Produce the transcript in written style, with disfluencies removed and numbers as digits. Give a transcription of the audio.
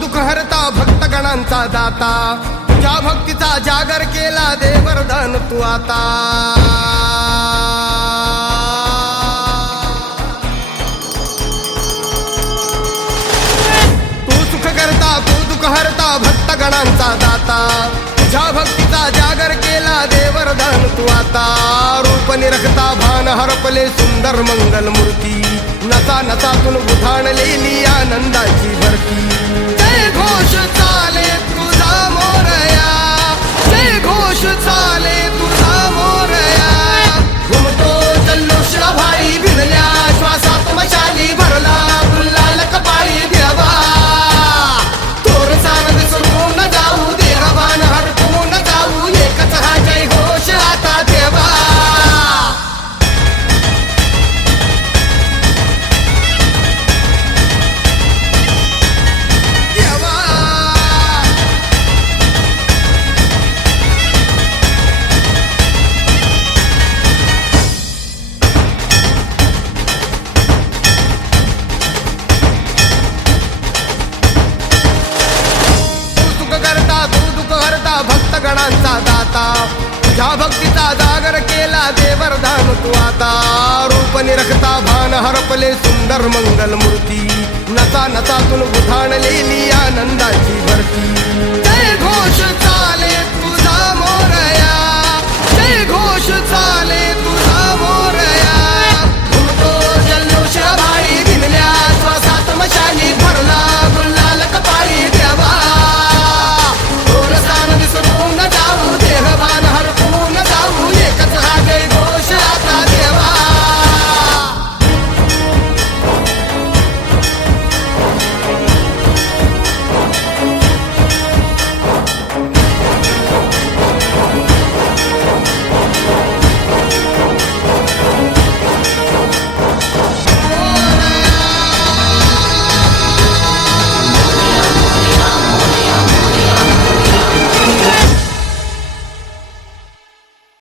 दुःख हरता भक्तगणांचा दाता तुझ्या भक्तीचा जागर केला दे वरदान तू आता तू दुःख हरता भक्तगणांचा दाता तुझ्या भक्तीचा जागर केला दे वरदान तू आता रूप निरखता भान हरपले सुंदर मंगल मूर्ती नसा नसातून उधाणलेली आनंदाची भरती जय घोष चाले तुझा मोरया जय घोष चाले तुझा मोरया घुमतो जल्लोष भाई भिडल्या श्वासात मशाली भरला गुलाल कपाळी देवा भक्तगणांचा दाता तुझ्या भक्तीचा जागर केला दे वरदान तू आता रूप निरखता भान हरपले सुंदर मंगल मूर्ती नसा नसातून उधाणलेली